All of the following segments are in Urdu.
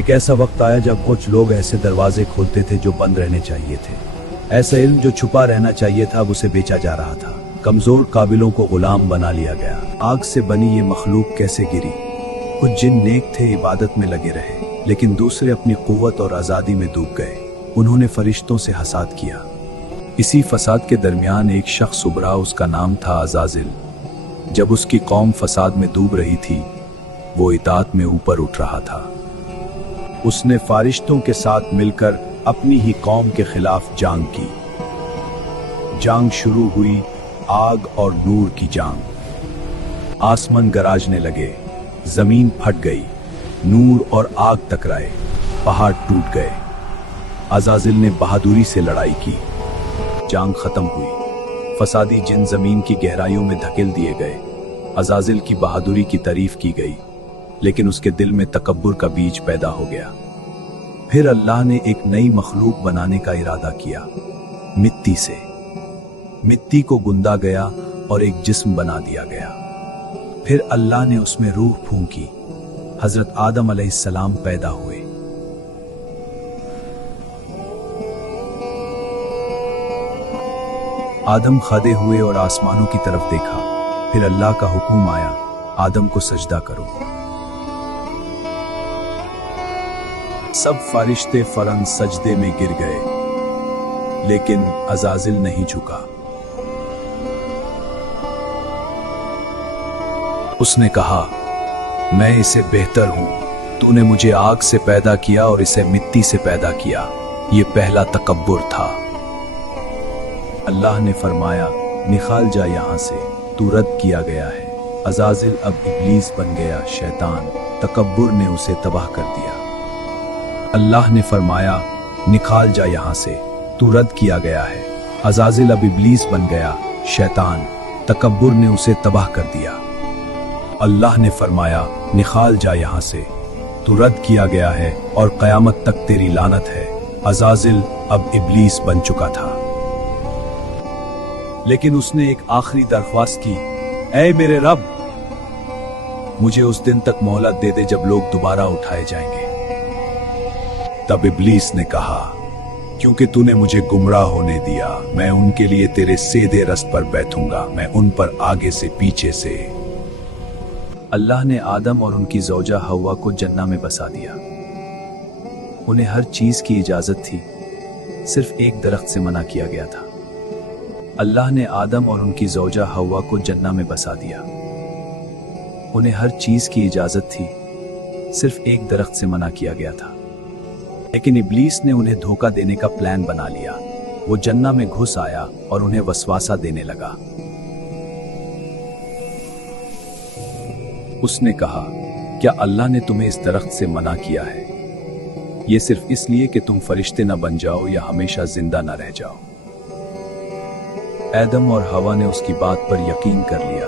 ایک ایسا وقت آیا جب کچھ لوگ ایسے دروازے کھولتے تھے جو بند رہنے چاہیے تھے۔ ایسا علم جو چھپا رہنا چاہیے تھا اسے بیچا جا رہا تھا۔ کمزور قابلوں کو غلام بنا لیا گیا۔ آگ سے بنی یہ مخلوق کیسے گری؟ کچھ جن نیک تھے عبادت میں لگے رہے، لیکن دوسرے اپنی قوت اور آزادی میں ڈوب گئے۔ انہوں نے فرشتوں سے حسد کیا۔ اسی فساد کے درمیان ایک شخص ابھرا، اس کا نام تھا عزازل۔ جب اس کی قوم فساد میں ڈوب رہی تھی، وہ اطاعت میں اوپر اٹھ رہا تھا۔ اس نے فرشتوں کے ساتھ مل کر اپنی ہی قوم کے خلاف جنگ کی۔ جنگ شروع ہوئی، آگ اور نور کی جنگ۔ آسمان گراجنے لگے، زمین پھٹ گئی، نور اور آگ ٹکرائے، پہاڑ ٹوٹ گئے۔ عزازل نے بہادری سے لڑائی کی۔ جنگ ختم ہوئی، فسادی جن زمین کی گہرائیوں میں دھکیل دیے گئے۔ عزازل کی بہادری کی تعریف کی گئی، لیکن اس کے دل میں تکبر کا بیج پیدا ہو گیا۔ پھر اللہ نے ایک نئی مخلوق بنانے کا ارادہ کیا، مٹی سے۔ مٹی کو گوندا گیا اور ایک جسم بنا دیا گیا۔ پھر اللہ نے اس میں روح پھونکی، حضرت آدم علیہ السلام پیدا ہوئے۔ آدم کھڑے ہوئے اور آسمانوں کی طرف دیکھا۔ پھر اللہ کا حکم آیا، آدم کو سجدہ کرو۔ سب فرشتے فوراً سجدے میں گر گئے، لیکن عزازل نہیں جھکا۔ اس نے کہا، میں اسے بہتر ہوں، تو نے مجھے آگ سے پیدا کیا اور اسے مٹی سے پیدا کیا، یہ پہلا تکبر تھا۔ اللہ نے فرمایا، نکل جا یہاں سے، تو رد کیا گیا ہے۔ عزازل اب ابلیس بن گیا، شیطان۔ تکبر نے اسے تباہ کر دیا۔ اللہ نے فرمایا، نکل جا یہاں سے، تو رد کیا گیا ہے۔ عزازل اب ابلیس بن گیا، شیطان۔ تکبر نے اسے تباہ کر دیا۔ اللہ نے فرمایا، نکل جا یہاں سے، تو رد کیا گیا ہے اور قیامت تک تیری لعنت ہے۔ عزازل اب ابلیس بن چکا تھا، لیکن اس نے ایک آخری درخواست کی، اے میرے رب، مجھے اس دن تک مہلت دے دے جب لوگ دوبارہ اٹھائے جائیں گے۔ تب ابلیس نے کہا، کیونکہ تو نے مجھے گمراہ ہونے دیا، میں ان کے لیے تیرے سیدھے رست پر بیٹھوں گا، میں ان پر آگے سے پیچھے سے۔ اللہ نے آدم اور ان کی زوجہ حوا کو جنت میں بسا دیا۔ انہیں ہر چیز کی اجازت تھی، صرف ایک درخت سے منع کیا گیا تھا۔ اللہ نے آدم اور ان کی زوجہ حوا کو جنت میں بسا دیا۔ انہیں ہر چیز کی اجازت تھی، صرف ایک درخت سے منع کیا گیا تھا۔ لیکن ابلیس نے انہیں دھوکہ دینے کا پلان بنا لیا۔ وہ جنت میں گھس آیا اور انہیں وسواسہ دینے لگا۔ اس نے کہا، کیا اللہ نے تمہیں اس درخت سے منع کیا ہے؟ یہ صرف اس لیے کہ تم فرشتے نہ بن جاؤ یا ہمیشہ زندہ نہ رہ جاؤ۔ آدم اور حوا نے اس کی بات پر یقین کر لیا۔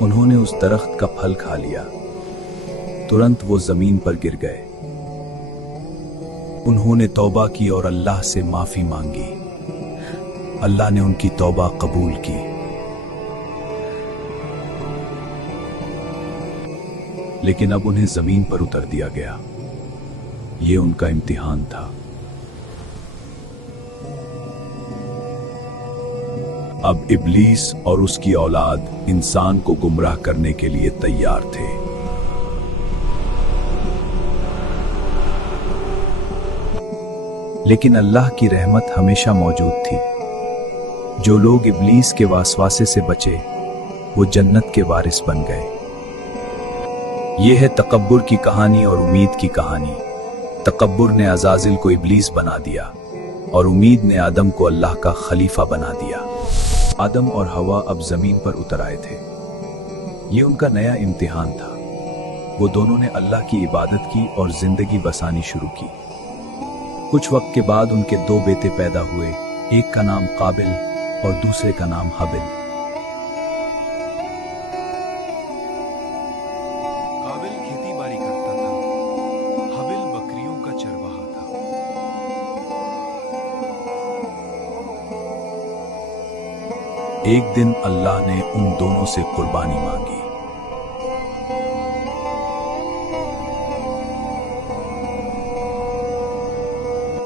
انہوں نے اس درخت کا پھل کھا لیا۔ ترنت وہ زمین پر گر گئے۔ انہوں نے توبہ کی اور اللہ سے معافی مانگی۔ اللہ نے ان کی توبہ قبول کی۔ لیکن اب انہیں زمین پر اتر دیا گیا۔ یہ ان کا امتحان تھا۔ اب ابلیس اور اس کی اولاد انسان کو گمراہ کرنے کے لیے تیار تھے۔ لیکن اللہ کی رحمت ہمیشہ موجود تھی۔ جو لوگ ابلیس کے وسواسے سے بچے، وہ جنت کے وارث بن گئے۔ یہ ہے تکبر کی کہانی اور امید کی کہانی۔ تکبر نے عزازل کو ابلیس بنا دیا اور امید نے آدم کو اللہ کا خلیفہ بنا دیا۔ آدم اور حوا اب زمین پر اتر آئے تھے۔ یہ ان کا نیا امتحان تھا۔ وہ دونوں نے اللہ کی عبادت کی اور زندگی بسانی شروع کی۔ کچھ وقت کے بعد ان کے دو بیٹے پیدا ہوئے، ایک کا نام قابل اور دوسرے کا نام حابل۔ قابل کھیتی باڑی کرتا تھا، حابل بکریوں کا چرواہا تھا۔ ایک دن اللہ نے ان دونوں سے قربانی مانگی۔